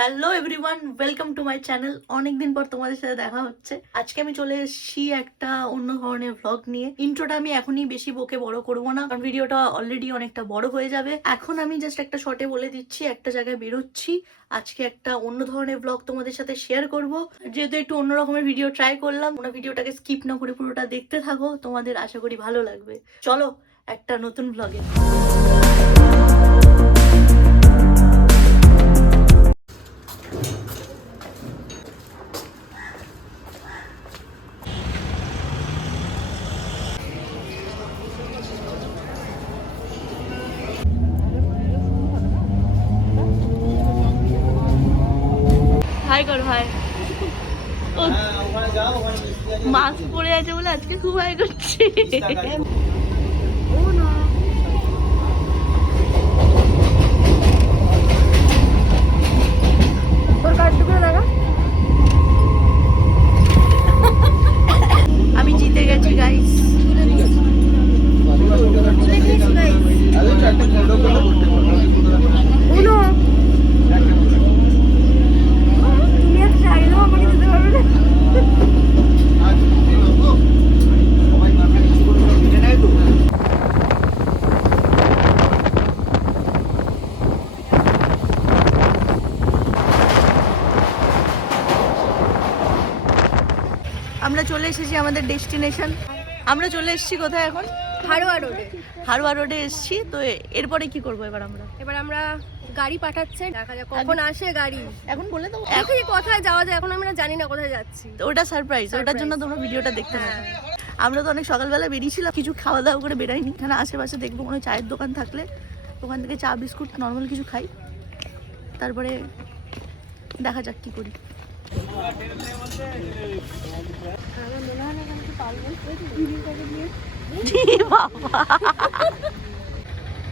Hello everyone, welcome to my channel. অনেকদিন পর তোমাদের সাথে দেখা হচ্ছে। আজকে আমি চলে এসেছি একটা অন্য ধরনের ভ্লগ নিয়ে। ইন্ট্রোটা আমি এখনই বেশি বকে বড় করবো না, কারণ ভিডিওটা অলরেডি অনেকটা বড় হয়ে যাবে। এখন আমি জাস্ট একটা শর্টে বলে দিচ্ছি, একটা জায়গায় বেরোচ্ছি। আজকে একটা অন্য ধরনের ভ্লগ তোমাদের সাথে শেয়ার করব। যেহেতু একটু অন্য রকমের ভিডিও ট্রাই করলাম, তোমরা ভিডিওটাকে স্কিপ না করে পুরোটা দেখতে থাকো, তোমাদের আশা করি ভালো লাগবে। চলো একটা নতুন ভ্লগে। হাই কর ভাই। ও মাস্ক পরে আছে বলে আজকে খুব হাই করছে। ও না, তোর কার্ডটুকু লাগা। আমি জিতে গেছি গাইস। উনো তুমি একটা শাড়ি দাও, আমাকে দিতে পারবে না? আমরা চলে এসেছি আমাদের ডেস্টিনেশন। আমরা চলে এসেছি কোথায় এখন? হাড়োয়া রোডে। হারোয়া রোডে এসেছি। তো এরপরে কি করবো এবার আমরা গাড়ি পাঠাচ্ছে, দেখা যাক কখন আসে গাড়ি। এখন বলে দেবো দেখি কোথায় যাওয়া যায়, এখন আমরা জানি না কোথায় যাচ্ছি। তো ওটা সারপ্রাইজ, ওটার জন্য তোমরা ভিডিওটা দেখতে থাকো। আমরা তো অনেক সকালবেলা বেরিয়েছিলাম, কিছু খাওয়া দাওয়া করে বেরাইনি। এখানে আশেপাশে দেখবো কোনো চায়ের দোকান থাকলে ওখান থেকে চা বিস্কুট নর্মাল কিছু খাই, তারপরে দেখা যাক কি করি।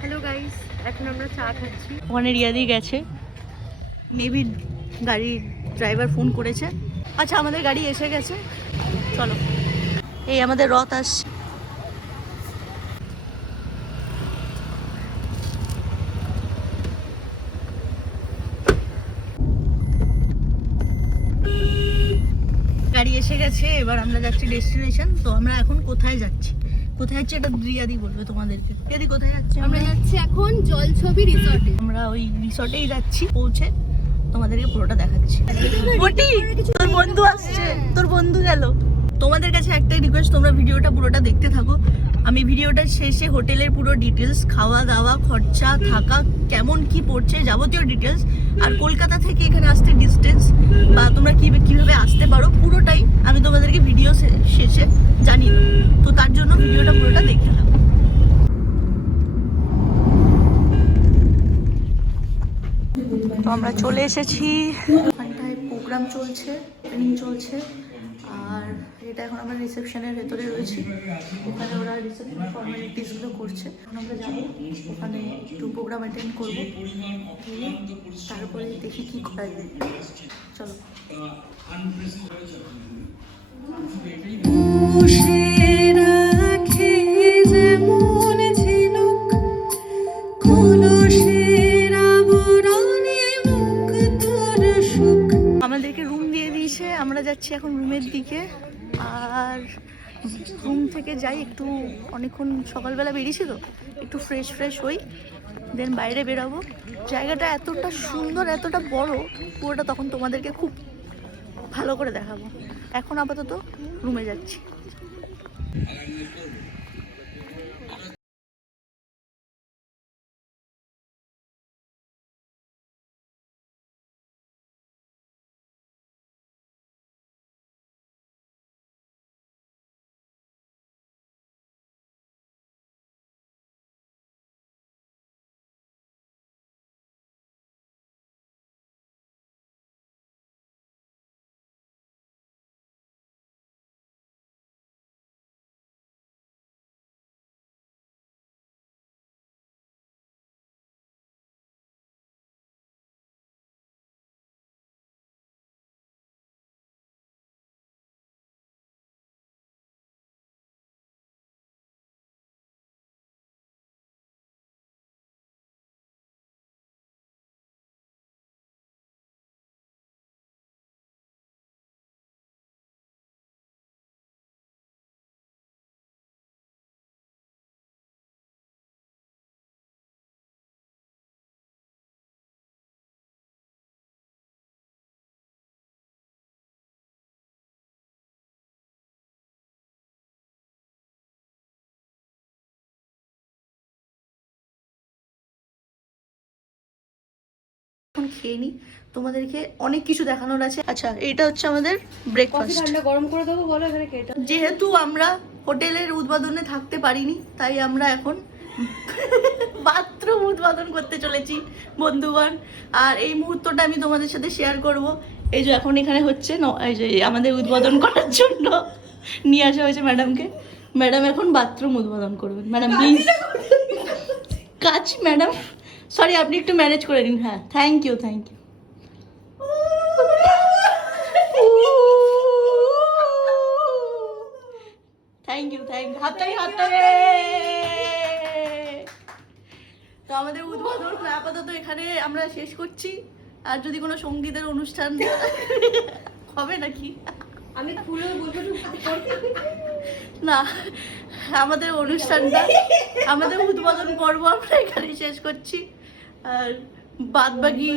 হ্যালো গাইস, এখন আমরা চা খাচ্ছি। ওখানে রিয়াদি গেছে, মেবি গাড়ির ড্রাইভার ফোন করেছে। আচ্ছা আমাদের গাড়ি এসে গেছে, চলো। এই আমাদের রথ আসছে। গাড়ি এসে গেছে, এবার আমরা যাচ্ছি ডেস্টিনেশন। তো আমরা এখন কোথায় যাচ্ছি, কোথায় যাচ্ছি এটা রিয়াদি বলবে তোমাদেরকে। রিয়াদি কোথায় যাচ্ছি? আমরা যাচ্ছি এখন জলছবি রিসর্টে। আমরা ওই রিসর্টেই যাচ্ছি, পৌঁছে তোমাদেরকে পুরোটা দেখাচ্ছি। বটি, তোর বন্ধু আসছে, তোর বন্ধু গেল। তোমাদের কাছে একটাই রিকোয়েস্ট, তোমরা ভিডিওটা পুরোটা দেখতে থাকো। আমি ভিডিওটার শেষে হোটেলের পুরো ডিটেলস, খাওয়া দাওয়া, খরচা, থাকা, কেমন কি পড়ছে, যাবতীয় ডিটেলস, আর কলকাতা থেকে এখানে আসতে ডিস্টেন্স বা তোমরা কিভাবে আসতে পারো, পুরোটাই আমি তোমাদেরকে ভিডিও শেষে জানিয়ে দেবো। তো তার জন্য ভিডিওটা পুরোটা দেখতে থাকো। তো আমরা চলে এসেছি, ওখানটায় প্রোগ্রাম চলছে, ট্রেনিং চলছে। আর এটা এখন আমরা রিসেপশনের ভেতরে রয়েছি, ওখানে ওরা রিসেপশন ফর্মালিটিসগুলো করছে। এখন আমরা যাবো ওখানে, একটু প্রোগ্রাম অ্যাটেন্ড করবো, গিয়ে তারপরে দেখি কি করা যায়। চলো। আমাদেরকে রুম দিয়ে দিয়েছে, আমরা যাচ্ছি এখন রুমের দিকে। আর রুম থেকে যাই একটু, অনেকক্ষণ সকালবেলা বেরিয়েছি তো, একটু ফ্রেশ হই, দেন বাইরে বেরাবো। জায়গাটা এতটা সুন্দর, এতটা বড়, পুরোটা তখন তোমাদেরকে খুব ভালো করে দেখাবো। এখন আপাতত রুমে যাচ্ছি। এখন খেয়ে নিই, তোমাদেরকে অনেক কিছু দেখানোর আছে। আচ্ছা, এটা হচ্ছে আমাদের কফি ব্রেকফাস্ট। ঠান্ডা গরম করে দেবো বলো এখানে কেটে। যেহেতু আমরা হোটেলের উদ্বোধনে থাকতে পারিনি, তাই আমরা এখন বাথরুম উদ্বোধন করতে চলেছি বন্ধুগণ। আর এই মুহূর্তটা আমি তোমাদের সাথে শেয়ার করব। এই যে এখন এখানে হচ্ছে এই যে আমাদের উদ্বোধন করার জন্য নিয়ে আসা হয়েছে ম্যাডামকে। ম্যাডাম এখন বাথরুম উদ্বোধন করবেন। ম্যাডাম প্লিজ কাজ, ম্যাডাম সরি, আপনি একটু ম্যানেজ করে নিন। হ্যাঁ, thank you, thank you. Thank you, thank you. হাততালি, হাততালি। তো আমাদের উদ্বোধন আপাতত এখানে আমরা শেষ করছি। আর যদি কোনো সঙ্গীতের অনুষ্ঠান হবে নাকি, আমি খুলে বলবো না, আমাদের অনুষ্ঠানটা, আমাদের উদ্বোধন পর্ব আমরা এখানে শেষ করছি। আর বাদ বাকি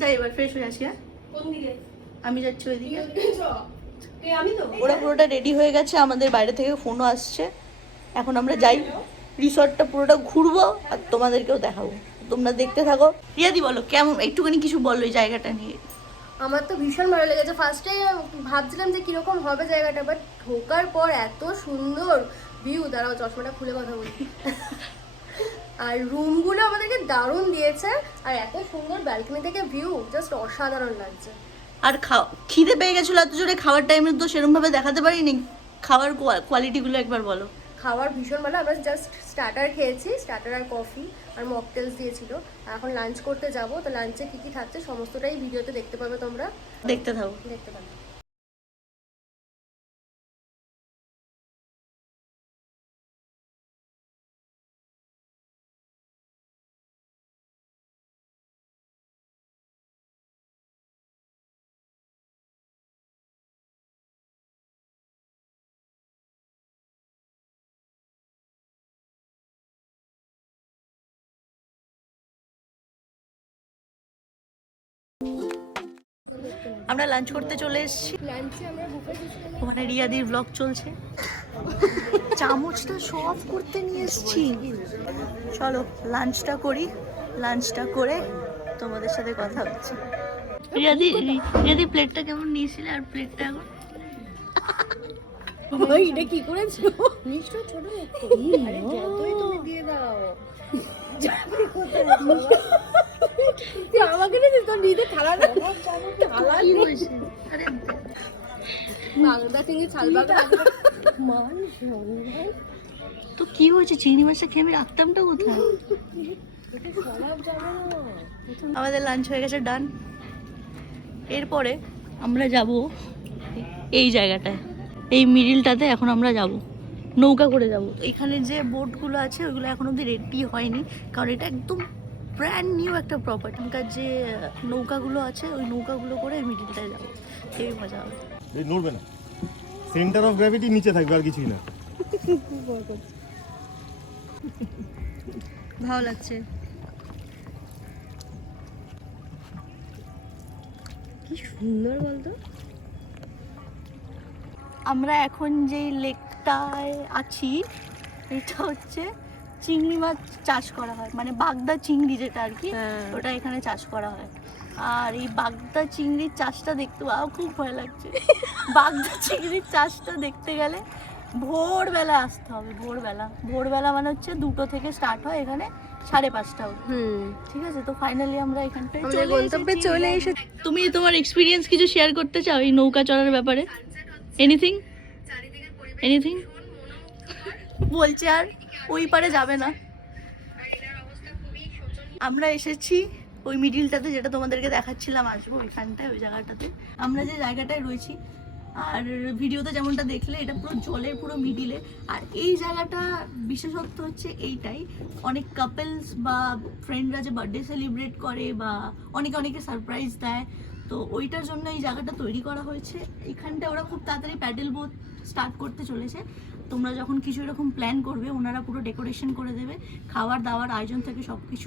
যাই, এবার ফ্রেশ হয়ে আসি। হ্যাঁ, কোন দিকে? আমি যাচ্ছি ওইদিকে। আমি তো ওরা পুরোটা রেডি হয়ে গেছে, আমাদের বাইরে থেকে ফোনও আসছে। এখন আমরা যাই, রিসর্টটা পুরোটা ঘুরবো আর তোমাদেরকেও দেখাবো। তোমরা দেখতে থাকো। রিয়াদি বলো কেমন, একটুখানি কিছু বলো এই জায়গাটা নিয়ে। আমার তো ভীষণ ভালো লেগেছে। ফার্স্টে ভাবছিলাম যে কিরকম হবে জায়গাটা, বাট ঢোকার পর এত সুন্দর ভিউ। দাঁড়াও চশমাটা খুলে কথা বলি। আর রুমগুলো আমাদেরকে দারুণ দিয়েছে, আর এত সুন্দর ব্যালকনি থেকে ভিউ, জাস্ট অসাধারণ লাগছে। আর খিদে পেয়ে গেছিলো এত জোরে, খাওয়ার টাইমে তো সেরকম ভাবে দেখাতে পারিনি। খাওয়ার কোয়ালিটিগুলো একবার বলো। খাবার ভীষণ ভালো। আমরা জাস্ট স্টার্টার খেয়েছি, স্টার্টার আর কফি আর মকটেলস দিয়েছিল। এখন লাঞ্চ করতে যাব, তো লাঞ্চে কী কী থাকছে সমস্তটাই ভিডিওতে দেখতে পাবে তোমরা। দেখতে থাকো। দেখতে পাবে। আমরা লাঞ্চ করতে চলে এসেছি। লাঞ্চে আমরা বুফে সিস্টেম। ওখানে রিয়াদির ব্লগ চলছে। চামচটা শো অফ করতে নিয়ে এসেছি। চলো লাঞ্চটা করি, লাঞ্চটা করে তোমাদের সাথে কথা হচ্ছে। রিয়াদি প্লেটটা কেমন নিয়েছিলে আর প্লেটটা এখন? ওই এটা কি করেছো? মিষ্টি ছোট একটু। আরে যতই তুমি দিয়ে দাও। তুই আমাকে না তোর নিজে থালা না। থালা কি হয়েছে? আরে বাগদা চিংড়ি ছাল বাগদা। মান সম্মান। তো কি হয়েছে? চিংড়ি মাছটা খেয়ে আমি রাখতামটা কোথায়? আমাদের লাঞ্চ হয়ে গেছে, ডান। এরপরে আমরা যাব এই জায়গাটায়, এই মিডিলটাতে এখন আমরা যাব, নৌকা করে যাব। এখানে যে বোটগুলো আছে ওইগুলো এখন অবধি রেডি হয়নি, কারণ এটা একদম ব্র্যান্ড নিউ একটা প্রপার্টি। এখানকার যে নৌকাগুলো আছে ওই নৌকাগুলো করে মিডিলটায় যাবো, সেই মজা হবে। নড়বে না, সেন্টার অফ গ্র্যাভিটি নিচে থাকবে, আর কিছুই না। ভালো লাগছে। কি সুন্দর বলতো। আমরা এখন যেই লেকটায় আছি এটা হচ্ছে চিংড়ি মাছ চাষ করা হয়, মানে বাগদা চিংড়ি যেটা আর কি, ওটা এখানে চাষ করা হয়। আর এই বাগদা চিংড়ির চাষটা দেখতে খুব ভয় লাগছে। বাগদা চিংড়ির চাষটা দেখতে গেলে ভোরবেলা আসতে হবে। ভোরবেলা মানে হচ্ছে 2টো থেকে স্টার্ট হয়, এখানে 5:30 অবধি। ঠিক আছে, তো ফাইনালি আমরা এখানটায় গন্তব্যে চলে এসেছি। তুমি তোমার এক্সপিরিয়েন্স কিছু শেয়ার করতে চাও এই নৌকা চড়ার ব্যাপারে? এনিথিং বলছে, আর ওই পারে যাবে না। আমরা এসেছি ওই মিডিলটাতে, যেটা তোমাদেরকে দেখাচ্ছিলাম, আসবো ওইখানটায়, ওই জায়গাটাতে আমরা যে জায়গাটায় রয়েছি। আর ভিডিওতে যেমনটা দেখলে এটা পুরো জলের পুরো মিডিলে। আর এই জায়গাটা বিশেষত্ব হচ্ছে এইটাই, অনেক কাপলস বা ফ্রেন্ডরা যে বার্থডে সেলিব্রেট করে বা অনেকে সারপ্রাইজ দেয়, তো ওইটার জন্য এই জায়গাটা তৈরি করা হয়েছে। এখানটা ওরা খুব তাড়াতাড়ি প্যাডেল বোট স্টার্ট করতে চলেছে। তোমরা যখন কিছু এরকম প্ল্যান করবে, ওনারা পুরো ডেকোরেশন করে দেবে, খাবার দাবার আয়োজন থেকে সব কিছু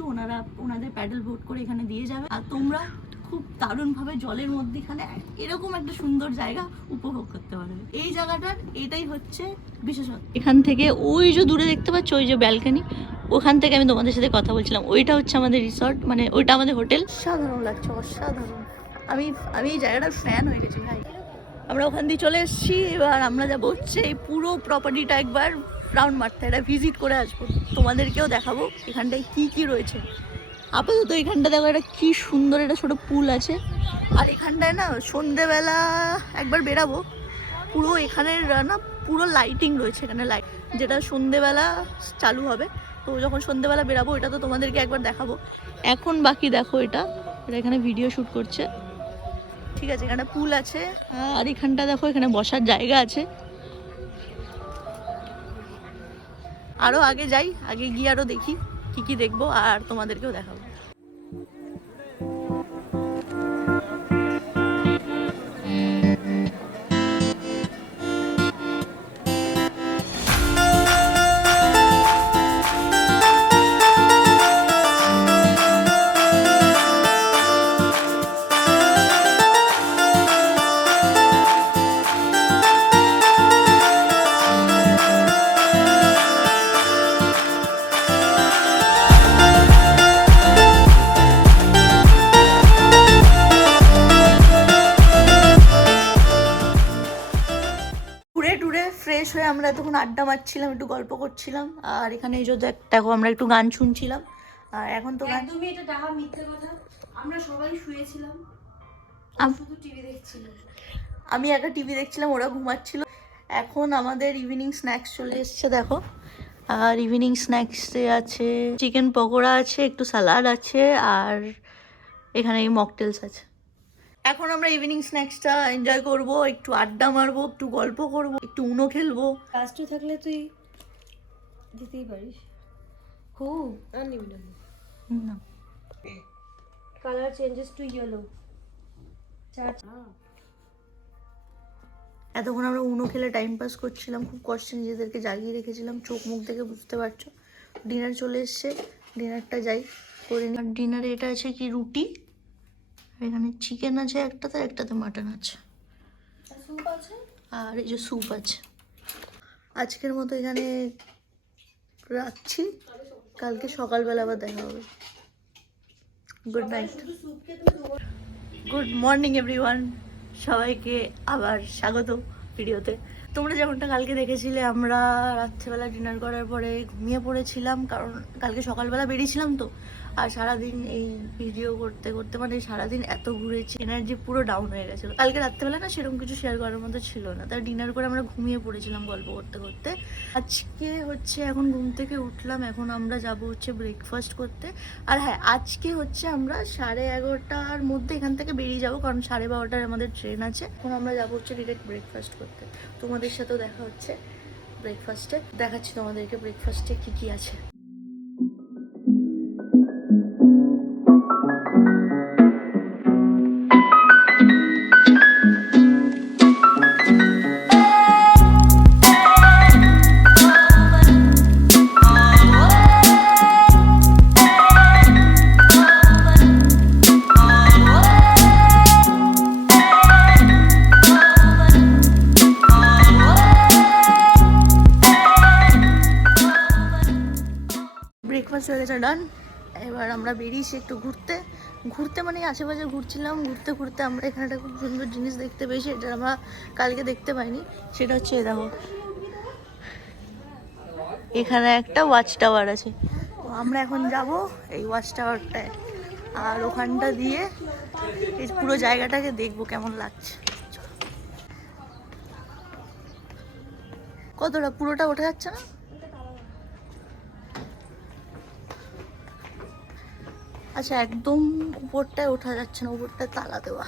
ওনাদের প্যাডেল বোট করে এখানে দিয়ে যাবে। আর তোমরা খুব দারুণভাবে জলের মধ্যেখানে এরকম একটা সুন্দর জায়গা উপভোগ করতে পারবে। এই জায়গাটার এটাই হচ্ছে বিশেষত্ব। এখান থেকে ওই যে দূরে দেখতে পাচ্ছ ওই যে ব্যালকনি, ওখান থেকে আমি তোমাদের সাথে কথা বলছিলাম, ওইটা হচ্ছে আমাদের রিসর্ট, মানে ওইটা আমাদের হোটেল। অসাধারণ লাগছে, অসাধারণ। আমি এই জায়গাটার ফ্যান হয়ে গেছি ভাই। আমরা ওখান দিয়ে চলে এসেছি, এবার আমরা যাবো হচ্ছে এই পুরো প্রপার্টিটা একবার রাউন্ড মারতে, এটা ভিজিট করে আসবো, তোমাদেরকেও দেখাবো এখানটায় কি কি রয়েছে। আপাতত এখানটা দেখো একটা কি সুন্দর একটা ছোট পুল আছে, আর এখানটায় না সন্ধেবেলা একবার বেরাবো, পুরো এখানের না পুরো লাইটিং রয়েছে এখানে, লাইট যেটা সন্ধেবেলা চালু হবে। তো যখন সন্ধেবেলা বেরাবো এটা তো তোমাদেরকে একবার দেখাবো। এখন বাকি দেখো এটা এখানে ভিডিও শ্যুট করছে, ঠিক আছে। এখানে পুল আছে, আর এখানটা দেখো এখানে বসার জায়গা আছে। আরো আগে যাই, আগে গিয়ে আরো দেখি কি কি দেখবো, আর তোমাদেরকেও দেখাবো। ফ্রেশ হয়ে আমরা তখন আড্ডা মারছিলাম, একটু গল্প করছিলাম, আর এখানে এই যে দেখো আমরা একটু গান শুনছিলাম। আর এখন তো গান, একদমই এটা ডাহা মিথ্যে কথা, আমরা সবাই শুয়েছিলাম, শুধু টিভি দেখছিলাম। আমি একটা টিভি দেখছিলাম, ওরা ঘুমাচ্ছিল। এখন আমাদের ইভিনিং স্ন্যাক্স চলে এসছে দেখো, আর ইভিনিং স্ন্যাক্সে আছে চিকেন পকোড়া আছে, একটু স্যালাড আছে, আর এখানে এই মকটেলস আছে। এখন আমরা ইভিনিং স্ন্যাক্সটা এনজয় করব, একটু আড্ডা মারবো, একটু গল্প করব, একটু উনো খেলবো। লাস্টে থাকলে তুই দিতেই পারিস। খুব আর নিবি না, কালার চেঞ্জেস টু ইয়েলো। এতক্ষণ আমরা উনো খেলে টাইম পাস করছিলাম, খুব কষ্টে নিজেদেরকে জাগিয়ে রেখেছিলাম, চোখ মুখ দেখে বুঝতে পারছো। ডিনার চলে এসছে, ডিনারটা যাই করে নিই। ডিনারে এটা আছে কি রুটি, এখানে চিকেন আছে একটাতে, একটাতে মাটন আছে, স্যুপ আছে, আর এই যে স্যুপ আছে। আজকের মতো এখানে রাখছি, কালকে সকালবেলা আবার দেখা হবে। Good night, good morning everyone, সবাইকে আবার স্বাগত ভিডিওতে। তোমরা যেমনটা কালকে দেখেছিলে, আমরা রাত্রেবেলা ডিনার করার পরে ঘুমিয়ে পড়েছিলাম, কারণ কালকে সকালবেলা বেরিয়েছিলাম তো, আর সারাদিন এই ভিডিও করতে করতে মানে সারাদিন এত ঘুরেছি, এনার্জি পুরো ডাউন হয়ে গেছিলো। কালকে রাত্রেবেলা না সেরকম কিছু শেয়ার করার মতো ছিল না, তাই ডিনার করে আমরা ঘুমিয়ে পড়েছিলাম গল্প করতে করতে। আজকে হচ্ছে এখন ঘুম থেকে উঠলাম, এখন আমরা যাব হচ্ছে ব্রেকফাস্ট করতে। আর হ্যাঁ, আজকে হচ্ছে আমরা 11:30টার মধ্যে এখান থেকে বেরিয়ে যাব, কারণ 12:30টায় আমাদের ট্রেন আছে। এখন আমরা যাবো হচ্ছে ডিরেক্ট ব্রেকফাস্ট করতে। তোমাদের সাথেও দেখা হচ্ছে ব্রেকফাস্টে, দেখাচ্ছি তোমাদেরকে ব্রেকফাস্টে কি কি আছে। ব্রেকফাস্ট হয়ে গেছে, ডান। এবার আমরা বেরিয়েছি একটু ঘুরতে ঘুরতে, মানে আশেপাশে ঘুরছিলাম, ঘুরতে ঘুরতে আমরা এখানে একটা খুব সুন্দর জিনিস দেখতে পেয়েছি, এটা আমরা কালকে দেখতে পাইনি। সেটা হচ্ছে দেখো, এখানে একটা ওয়াচ টাওয়ার আছে। তো আমরা এখন যাব এই ওয়াচ টাওয়ারটায়, আর ওখানটা দিয়ে এই পুরো জায়গাটাকে দেখবো কেমন লাগছে। কতটা পুরোটা ওঠা যাচ্ছে না, আচ্ছা একদম উপরটায় ওঠা যাচ্ছে না, উপরটায় তালা দেওয়া।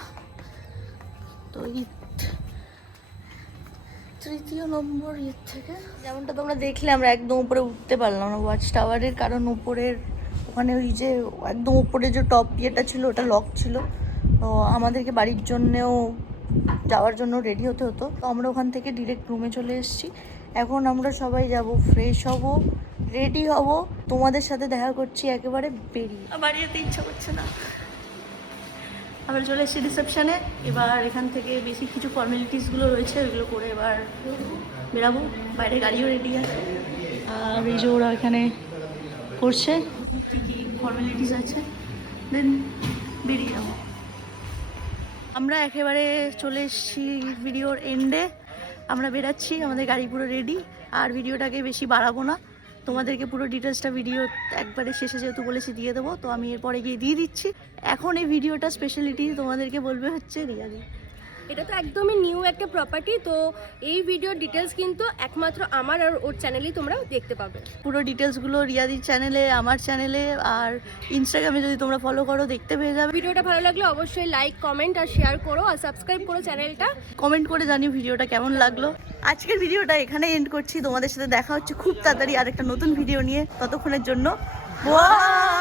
তো এই 3য় নম্বর ইয়ের থেকে, যেমনটা তোমরা দেখলে, আমরা একদম উপরে উঠতে পারলাম না ওয়াচ টাওয়ারের, কারণ উপরের ওখানে ওই যে একদম উপরে যে টপ ইয়েটা ছিল ওটা লক ছিল। তো আমাদেরকে বাড়ির জন্যেও যাওয়ার জন্য রেডি হতে হতো, তো আমরা ওখান থেকে ডিরেক্ট রুমে চলে এসেছি। এখন আমরা সবাই যাব, ফ্রেশ হব, রেডি হব, তোমাদের সাথে দেখা করছি একেবারে বেরিয়ে। বাড়ি যেতে ইচ্ছা করছে না, আমরা চলে এসেছি রিসেপশানে। এবার এখান থেকে বেশি কিছু ফর্মালিটিসগুলো রয়েছে, ওইগুলো করে এবার বেরাবো। বাইরে গাড়িও রেডি আছে, আর এই যে ওরা এখানে করছে কী কী ফর্মালিটিস আছে, দেন বেরিয়ে যাবো। আমরা একেবারে চলে এসেছি ভিডিওর এন্ডে। আমরা বেরাচ্ছি, আমাদের গাড়ি পুরো রেডি। আর ভিডিওটাকে বেশি বাড়াবো না, তোমাদেরকে পুরো ডিটেলসটা ভিডিও একবারে শেষে যেহেতু বলেছি দিয়ে দেবো, তো আমি এরপরে গিয়ে দিয়ে দিচ্ছি। এখন এই ভিডিওটা স্পেশালিটি তোমাদেরকে বলবে হচ্ছে রিয়াদি। এটা তো একদমই নিউ একটা প্রপার্টি, তো এই ভিডিওর ডিটেলস কিন্তু একমাত্র আমার আর ওর চ্যানেলেই তোমরা দেখতে পাবে। পুরো ডিটেলসগুলো রিয়াদির চ্যানেলে, আমার চ্যানেলে, আর ইনস্টাগ্রামে যদি তোমরা ফলো করো দেখতে পেয়ে যাবে। ভিডিওটা ভালো লাগলে অবশ্যই লাইক, কমেন্ট আর শেয়ার করো, আর সাবস্ক্রাইব করো চ্যানেলটা। কমেন্ট করে জানিও ভিডিওটা কেমন লাগলো। আজকের ভিডিওটা এখানে এন্ড করছি, তোমাদের সাথে দেখা হচ্ছে খুব তাড়াতাড়ি আরেকটা নতুন ভিডিও নিয়ে। ততক্ষণের জন্য বাই।